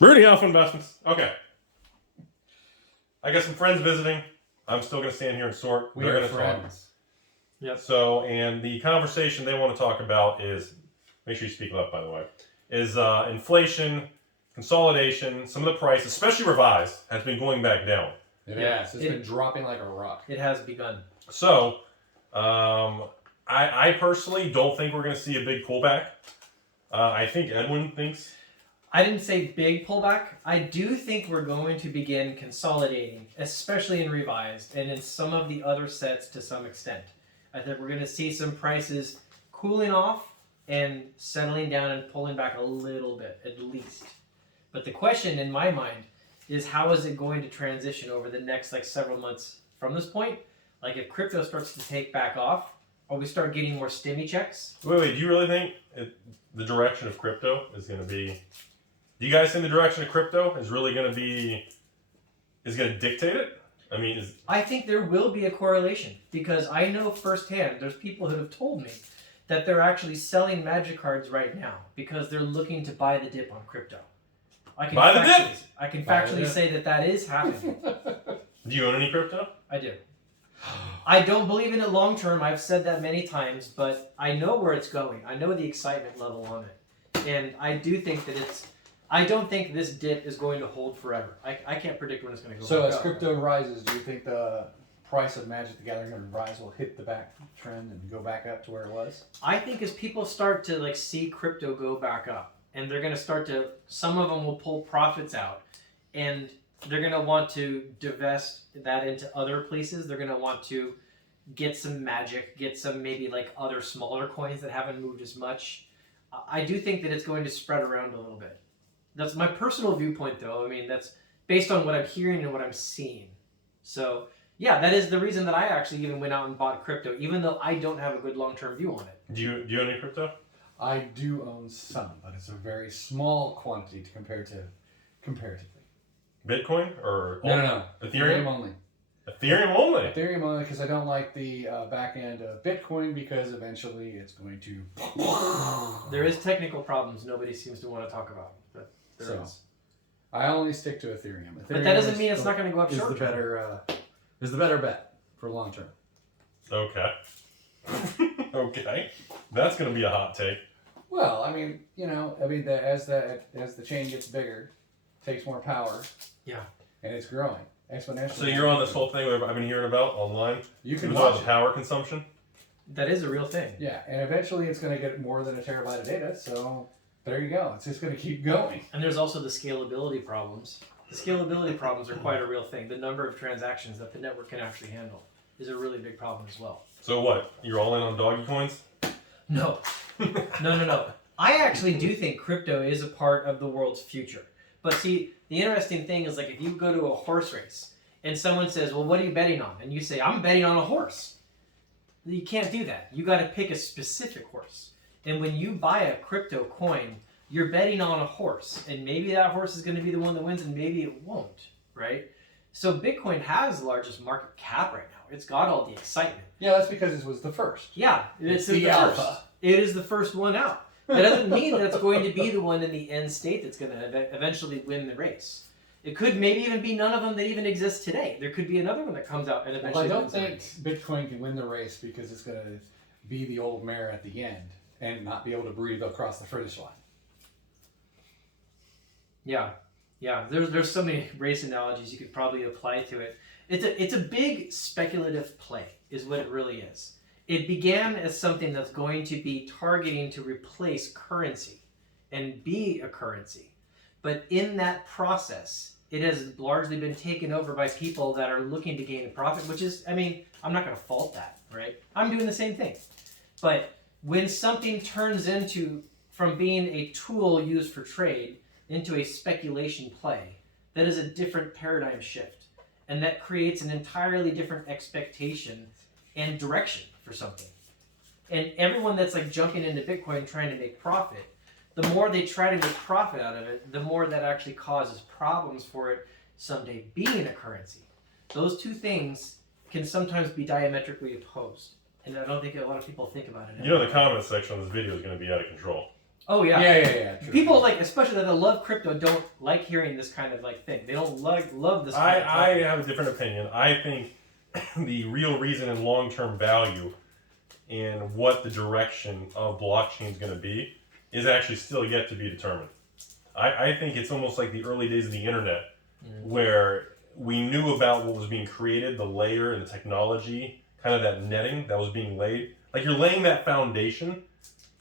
Rudy, Alpha Investments. Okay. I got some friends visiting. I'm still going to stand here and sort. We They're are going to friends. talk. Yep. So, and the conversation they want to talk about is, make sure you speak up, by the way, is inflation, consolidation, some of the price, especially revised, has been going back down. It has. It's been dropping like a rock. It has begun. So, I personally don't think we're going to see a big pullback. I think Edwin thinks. I didn't say big pullback. I do think we're going to begin consolidating, especially in revised and in some of the other sets to some extent. I think we're going to see some prices cooling off and settling down and pulling back a little bit, at least. But the question in my mind is, how is it going to transition over the next several months from this point? Like if crypto starts to take back off, or we start getting more stimmy checks. Wait, do you really think the direction of crypto is going to be... Do you guys think the direction of crypto is really going to be... is going to dictate it? I mean, I think there will be a correlation, because I know firsthand, there's people who have told me that they're actually selling Magic cards right now because they're looking to buy the dip on crypto. I can factually say that is happening. Do you own any crypto? I do. I don't believe in it long term. I've said that many times, but I know where it's going. I know the excitement level on it. And I do think that I don't think this dip is going to hold forever. I can't predict when it's going to go So back as up. crypto rises, do you think the price of Magic the Gathering and Rise will hit the back trend and go back up to where it was? I think as people start to see crypto go back up, and they're going to start to, some of them will pull profits out, and they're going to want to divest that into other places. They're going to want to get some Magic, get some maybe other smaller coins that haven't moved as much. I do think that it's going to spread around a little bit. That's my personal viewpoint, though. I mean, that's based on what I'm hearing and what I'm seeing. So, yeah, that is the reason that I actually even went out and bought crypto, even though I don't have a good long-term view on it. Do you own any crypto? I do own some, but it's a very small quantity comparatively. Bitcoin or No. Ethereum? only. Ethereum only? Ethereum only, because I don't like the back end of Bitcoin, because eventually it's going to... There is technical problems nobody seems to want to talk about. But there is. I only stick to Ethereum. But that doesn't mean it's not going to go up short term. Is the better bet for long term. Okay. Okay. That's going to be a hot take. Well, I mean, as the chain gets bigger, takes more power. Yeah. And it's growing exponentially. So you're on this whole thing that I've been hearing about online? You can watch watch the power consumption? That is a real thing. Yeah, and eventually it's going to get more than a terabyte of data, so there you go. It's just going to keep going. And there's also the scalability problems. The scalability problems are quite a real thing. The number of transactions that the network can actually handle is a really big problem as well. So what? You're all in on doggy coins? No. No. I actually do think crypto is a part of the world's future. But see, the interesting thing is if you go to a horse race and someone says, well, what are you betting on? And you say, I'm betting on a horse. You can't do that. You got to pick a specific horse. And when you buy a crypto coin, you're betting on a horse. And maybe that horse is going to be the one that wins and maybe it won't, right? So Bitcoin has the largest market cap right now. It's got all the excitement. Yeah, that's because it was the first. Yeah, it's the alpha. First. It is the first one out. That doesn't mean that it's going to be the one in the end state that's going to eventually win the race. It could maybe even be none of them that even exist today. There could be another one that comes out and eventually Well, I don't wins the think race. Bitcoin can win the race because it's going to be the old mare at the end and not be able to breathe across the finish line. Yeah. There's so many race analogies you could probably apply to it. It's a big speculative play, is what it really is. It began as something that's going to be targeting to replace currency and be a currency. But in that process, it has largely been taken over by people that are looking to gain a profit, which is, I'm not going to fault that, right? I'm doing the same thing. But when something turns from being a tool used for trade into a speculation play, that is a different paradigm shift. And that creates an entirely different expectation and direction for something. And everyone that's jumping into Bitcoin trying to make profit, the more they try to make profit out of it, the more that actually causes problems for it someday being a currency. Those two things can sometimes be diametrically opposed. And I don't think a lot of people think about it. The comment section on this video is going to be out of control. Oh yeah. Yeah. True. People like, especially that love crypto, don't like hearing this kind of like thing. They don't love this. Kind of I topic. have a different opinion. I think the real reason and long-term value in what the direction of blockchain is going to be is actually still yet to be determined. I think it's almost like the early days of the internet, where we knew about what was being created, the layer and the technology, kind of that netting that was being laid. Like you're laying that foundation,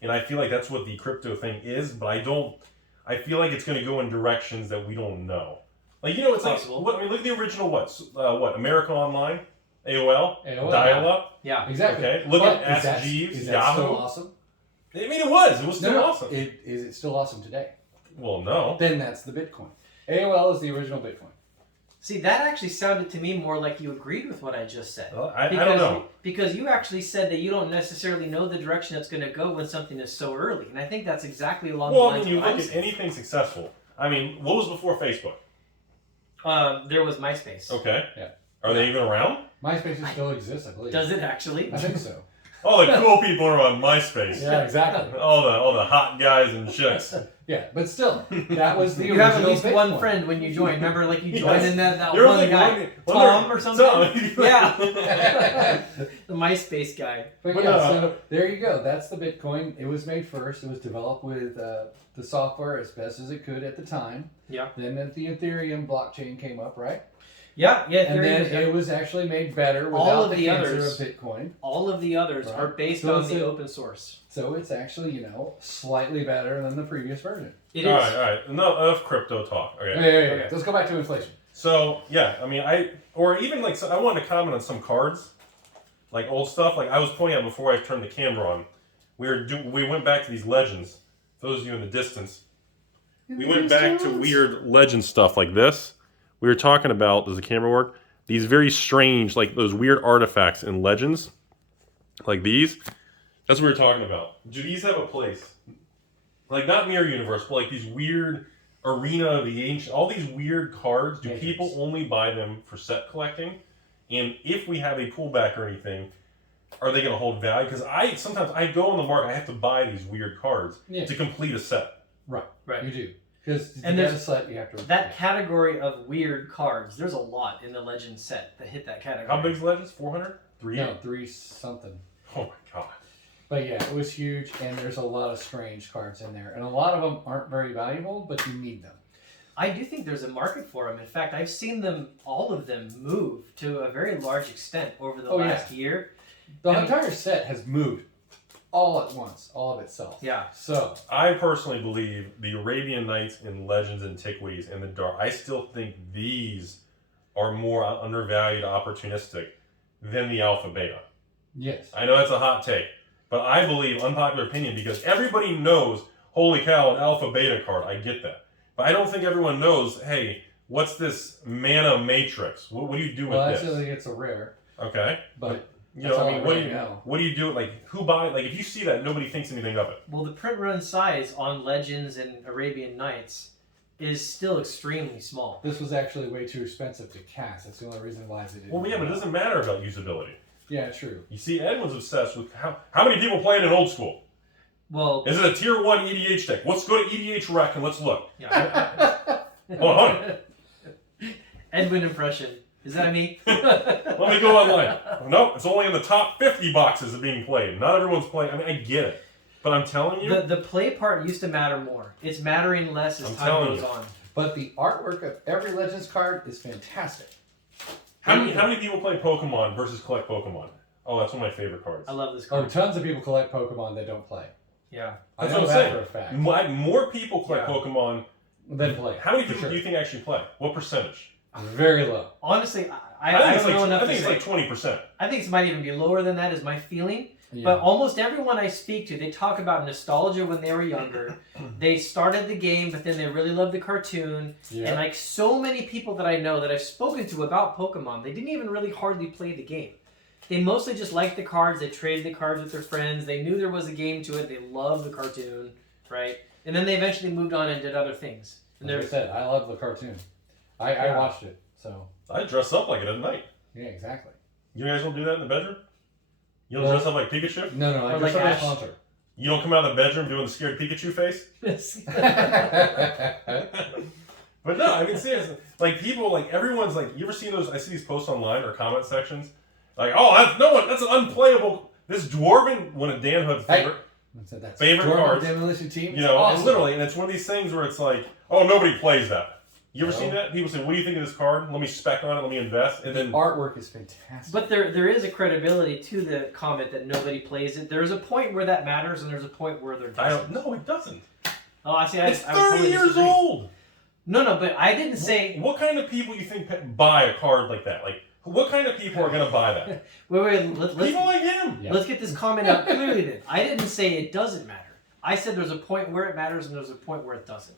and I feel like that's what the crypto thing is, but I feel like it's going to go in directions that we don't know. Like, it's Possible. like, look at the original America Online, AOL, AOL, dial-up. Yeah. Exactly. Okay, look But at is that- Ask Jeeves, is that Yahoo. still awesome? I mean, it was still No. awesome. Is it still awesome today? Well, no. Then that's the Bitcoin. AOL is the original Bitcoin. See, that actually sounded to me more like you agreed with what I just said. Well, I don't know. Because you actually said that you don't necessarily know the direction it's going to go when something is so early. And I think that's exactly along the Well, I lines mean, you of what look I'm at saying. anything successful. I mean, what was before Facebook? There was MySpace. Okay. Yeah. Are they even around? MySpace still exists, I believe. Does it actually? I think so. All the cool people are on MySpace. Yeah, exactly. All the hot guys and chicks. Yeah, but still, that was the You original have at least Bitcoin. one friend when you join. Remember, like you joined Yes. in that You're one like guy, one- Tom or something. Tom. Yeah. The MySpace guy. But But yeah, no. so there you go. That's the Bitcoin. It was made first. It was developed with the software as best as it could at the time. Yeah. Then the Ethereum blockchain came up, right? Yeah. And then Ethereum is- it was actually made better All without of the the cancer others. of Bitcoin. all of the others Right. are based So on it's the a- open source. So it's actually, slightly better than the previous version. It is. All right. Enough crypto talk. Okay. Yeah. Okay. Let's go back to inflation. So yeah, I mean, I wanted to comment on some cards, like old stuff. Like I was pointing out before I turned the camera on, we went back to these legends. For those of you in the distance, we went back to weird legend stuff like this. We were talking about, does the camera work? These very strange, like those weird artifacts in legends, like these. That's what we were talking about. Do these have a place? Like not Mirror Universe, but like these weird Arena of the Ancient, all these weird cards. Do Matrix. people only buy them for set collecting? And if we have a pullback or anything, are they going to hold value? Because sometimes I go on the market, I have to buy these weird cards to complete a set. Right. Right. You do. Because to And get a there's set, you have to... That category of weird cards, there's a lot in the Legend set that hit that category. How big is Legends? 400? 3? No, 3 something. Oh my god. But yeah, it was huge, and there's a lot of strange cards in there. And a lot of them aren't very valuable, but you need them. I do think there's a market for them. In fact, I've seen them, all of them, move to a very large extent over the last year. The And- entire set has moved all at once, all of itself. Yeah. So, I personally believe the Arabian Nights and Legends, Antiquities, and the Dark, I still think these are more undervalued, opportunistic than the Alpha Beta. yes. I know that's a hot take, but I believe, unpopular opinion, because everybody knows, holy cow, an Alpha Beta card, I get that. But I don't think everyone knows, hey, what's this Mana Matrix? What do you do Well, with actually, this? it's a rare, Okay. but You know, I mean, all I really know. what do you do? Like, who buy? Like, if you see that, nobody thinks anything of it. Well, the print run size on Legends and Arabian Nights is still extremely small. this was actually way too expensive to cast. That's the only reason why they didn't. Well, yeah, but it doesn't matter about usability. Yeah, true. You see, Edwin's obsessed with how many people play it in old school. Well, Is it a tier 1 EDH deck? Let's go to EDH Rec and let's look. yeah. Hold on. Edwin impression. Is that me? Let me go online. Nope, it's only in the top 50 boxes of being played. Not everyone's playing. I mean, I get it. But I'm telling you, The play part used to matter more. It's mattering less as I'm time telling goes you. on. But the artwork of every Legends card is fantastic. how many people play Pokemon versus collect Pokemon? Oh, that's one of my favorite cards. I love this Oh, card. tons of people collect Pokemon that don't play. Yeah. I That's know what I'm that saying. for a fact. More people collect Yeah. Pokemon. Then play. How many for people sure. do you think actually play? What percentage? Very low. Honestly, I think don't it's know enough I to think say. it's like 20%. I think it might even be lower than that is my feeling. Yeah. But almost everyone I speak to, they talk about nostalgia when they were younger. They started the game, but then they really loved the cartoon. Yeah. And like so many people that I know that I've spoken to about Pokemon, they didn't even really hardly play the game. They mostly just liked the cards. They traded the cards with their friends. They knew there was a game to it. They loved the cartoon, right? And then they eventually moved on and did other things. And Like I there's said, I love the cartoon. I Yeah. watched it, so I dress up like it at night. yeah, exactly. You guys don't do that in the bedroom? You don't Well- dress up like Pikachu? No, I Or dress like up as Ash. Haunter. You don't come out of the bedroom doing the scared Pikachu face? But no, I mean, seriously. Like, people, like, everyone's like, you ever seen those? I see these posts online or comment sections. Like, oh, that's an unplayable. This Dwarven, one of Dan Hood's favorite cards. Demolition Team. You know, awesome. and literally, and it's one of these things where it's like, oh, nobody plays that. You ever seen that? People say, what do you think of this card? Let me spec on it, let me invest. And then artwork is fantastic. But there is a credibility to the comment that nobody plays it. There's a point where that matters, and there's a point where there doesn't. No, it doesn't. Oh, I see. It's I 30 totally years disagree. old. No, but I didn't say. What kind of people you think buy a card like that? Like, what kind of people are going to buy that? Wait. People like him. Let's get this comment out clearly then. I didn't say it doesn't matter. I said there's a point where it matters and there's a point where it doesn't.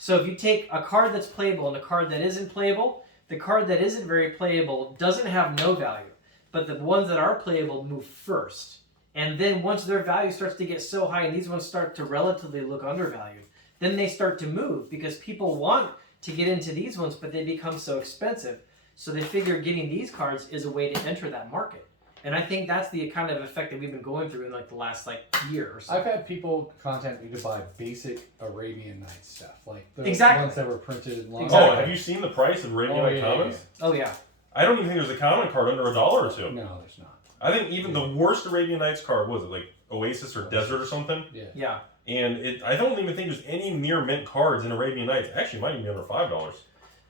So if you take a card that's playable and a card that isn't playable, the card that isn't very playable doesn't have no value. But the ones that are playable move first. And then once their value starts to get so high and these ones start to relatively look undervalued, then they start to move because people want to get into these ones, but they become so expensive. So they figure getting these cards is a way to enter that market. And I think that's the kind of effect that we've been going through in like the last year or so. I've had people contact me to buy basic Arabian Nights stuff, like the Exactly. ones that were printed long Oh, have you seen the price of Arabian Night Commons? Yeah. Oh yeah. I don't even think there's a common card under $1 or $2. No, there's not. I think even the worst Arabian Nights card was it like Oasis or Desert or something. Yeah. And I don't even think there's any near mint cards in Arabian Nights. Actually, it might even be under $5.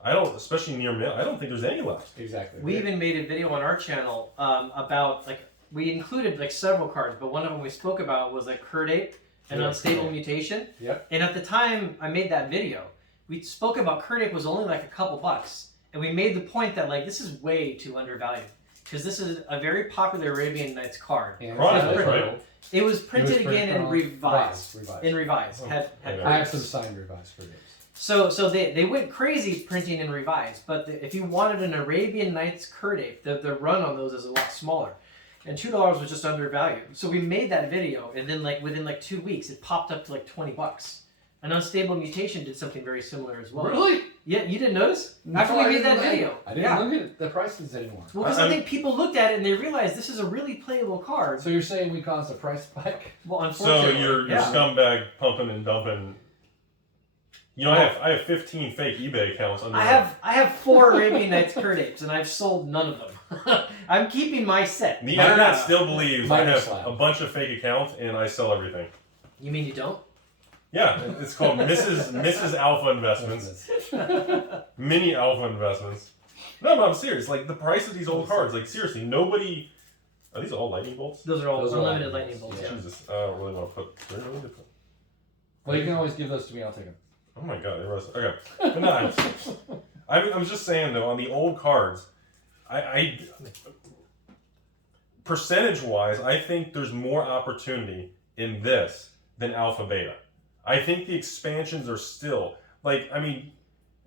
I don't, especially near mint. I don't think there's any left. Exactly. We even made a video on our channel about like we included like several cards, but one of them we spoke about was like Curd Ape and Unstable Mutation. Yep. And at the time I made that video, we spoke about Curd Ape was only like a couple bucks, and we made the point that like this is way too undervalued because this is a very popular Arabian Nights card. Chronicles, right? It was printed again and revised. In revised. Oh, Had I have some signed revised for this. So they went crazy printing and revised, but if you wanted an Arabian Nights Curd Ape, the run on those is a lot smaller. And $2 was just undervalued. So we made that video, and then like within like 2 weeks, it popped up to like $20. An Unstable Mutation did something very similar as well. Really? Yeah, you didn't notice? No, After we made that video. I didn't look at the prices anymore. Well, because I think people looked at it and they realized this is a really playable card. So you're saying we caused a price spike? Well, So unfortunately. you're scumbag pumping and dumping. You know, I have 15 fake eBay accounts under. I have 4 Arabian Nights Curd Apes, and I've sold none of them. I'm keeping my set. The internet still believes I have Slab. a bunch of fake accounts and I sell everything. You mean you don't? Yeah, it's called Mrs. Alpha Investments, Mini Alpha Investments. No, but I'm serious. Like the price of these old cards, like seriously, nobody. Are these all lightning bolts? Those are all Those are unlimited lightning lightning bolts. bolts, Yeah. Jesus, I don't really want to put. They're really good. Well, you can always give those to me. I'll take them. Oh my god, they were okay. But no, I'm just saying though, on the old cards, I percentage-wise, I think there's more opportunity in this than Alpha Beta. I think the expansions are still like, I mean,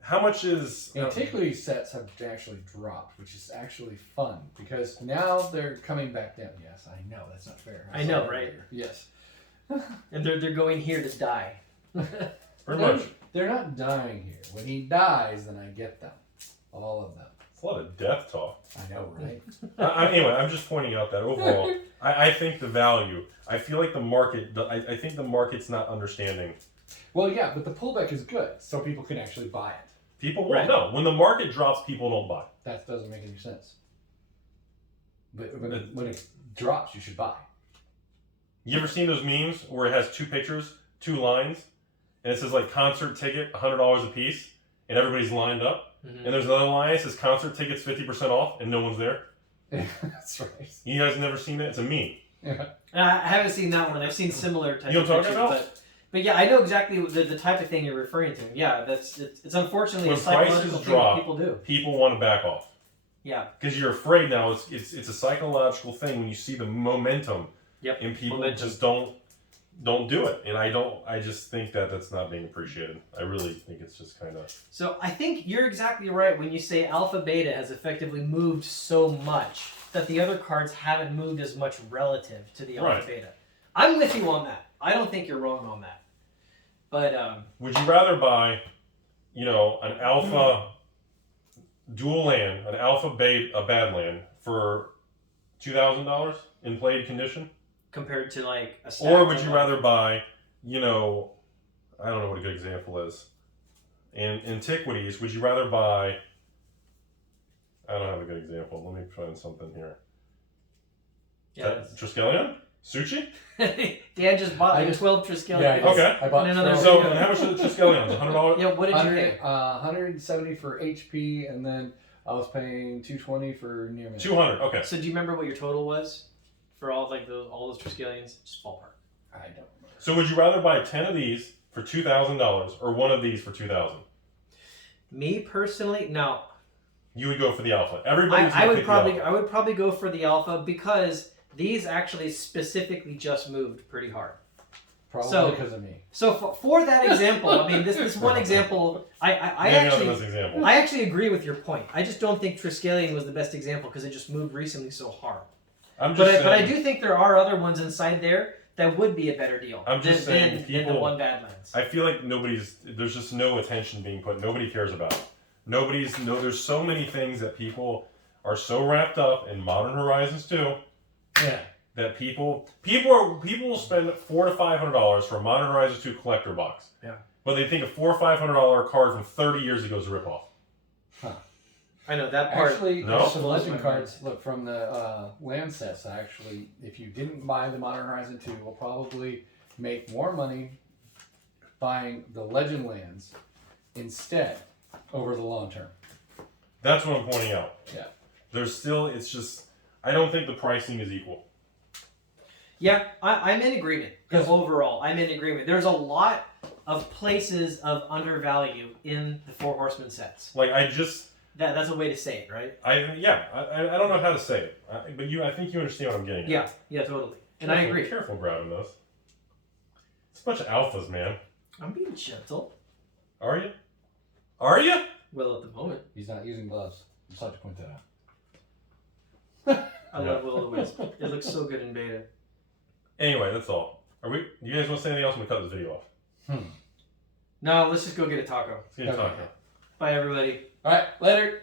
how much is Antiquity sets have actually dropped, which is actually fun because now they're coming back down. Yes, I know that's not fair. I know, right? Yes. And they're going here to die. pretty much? They're not dying here. When he dies, then I get them, all of them. It's a lot of death talk. I know, right? Anyway, I'm just pointing out that overall, I think the value. I feel like the market. I think the market's not understanding. Well, yeah, but the pullback is good, so people can actually buy it. People won't Right. know. When the market drops, people don't buy. That doesn't make any sense. But when it drops, you should buy. You ever seen those memes where it has 2 pictures, 2 lines, and it says like concert ticket, $100 a piece, and everybody's lined up, Mm-hmm. and there's another line that says concert tickets 50% off, and no one's there. That's right. You guys never seen it? It's a meme. Yeah. I haven't seen that one. I've seen similar type You know of what I'm pictures, talking about? but yeah, I know exactly the type of thing you're referring to. Yeah, it's unfortunately When a psychological prices thing drop, that people do. People want to back off Yeah. because you're afraid now. It's a psychological thing when you see the momentum. Yep. And people Momentum. just don't do it, and I just think that that's not being appreciated. I really think it's just kind of. So I think you're exactly right when you say Alpha Beta has effectively moved so much that the other cards haven't moved as much relative to the Alpha Right. Beta. I'm with you on that. I don't think you're wrong on that. But Would you rather buy, an alpha dual land, an alpha bait, a bad land for $2,000 in played condition, compared to like a stack. Or would of, you like- rather buy, you know, I don't know what a good example is. In antiquities, would you rather buy? I don't have a good example. Let me find something here. Yeah. Triskelion? Sushi? Dan just bought like I just- 12 Triskelion. Yeah, Okay. I bought And another- Throwback. So, you go. and how much are the Triskelions? $100? Yeah, what did you pay? 170 for HP, and then I was paying 220 for near miss. 200. Okay. So do you remember what your total was for all those Triskelions? Just ballpark. I don't remember. So, would you rather buy 10 of these for $2,000 or one of these for $2,000? Me personally, no. You would go for the Alpha. Everybody's I gonna would pick the Alpha. probably go for the Alpha because these actually specifically just moved pretty hard. Probably So- because of me. So for that example, I mean this one example, I Maybe not the actually best example. I actually agree with your point. I just don't think Triskelion was the best example because it just moved recently so hard. I'm just saying. But I do think there are other ones inside there that would be a better deal I'm just saying than the people- one Badlands. I feel like there's just no attention being put. Nobody cares about it. There's so many things that people are so wrapped up in Modern Horizons 2 Yeah. that people will spend $400 to $500 for a Modern Horizons 2 collector box. Yeah. But they think a $400 or $500 card from 30 years ago is a ripoff. I know that part. Actually, No? there's some Blows legend my cards. Look, from the land sets, actually, if you didn't buy the Modern Horizon 2, will probably make more money buying the legend lands instead over the long term. That's what I'm pointing out. Yeah. It's just, I don't think the pricing is equal. Yeah, I'm in agreement. 'Cause- Overall, I'm in agreement. There's a lot of places of undervalue in the Four Horsemen sets. Like, That's a way to say it, right? I don't know how to say it. But I think you understand what I'm getting at. Yeah, totally. And I agree. Careful grabbing those. It's a bunch of alphas, man. I'm being gentle. Are you? Are you? Well, at the moment. He's not using gloves. Just have to point that out. I love Will of the Wisp. It looks so good in beta. Anyway, that's all. You guys want to say anything else? I'm going to cut this video off. No, let's just go get a taco. Let's get a Okay. taco. Bye, everybody. All right, later.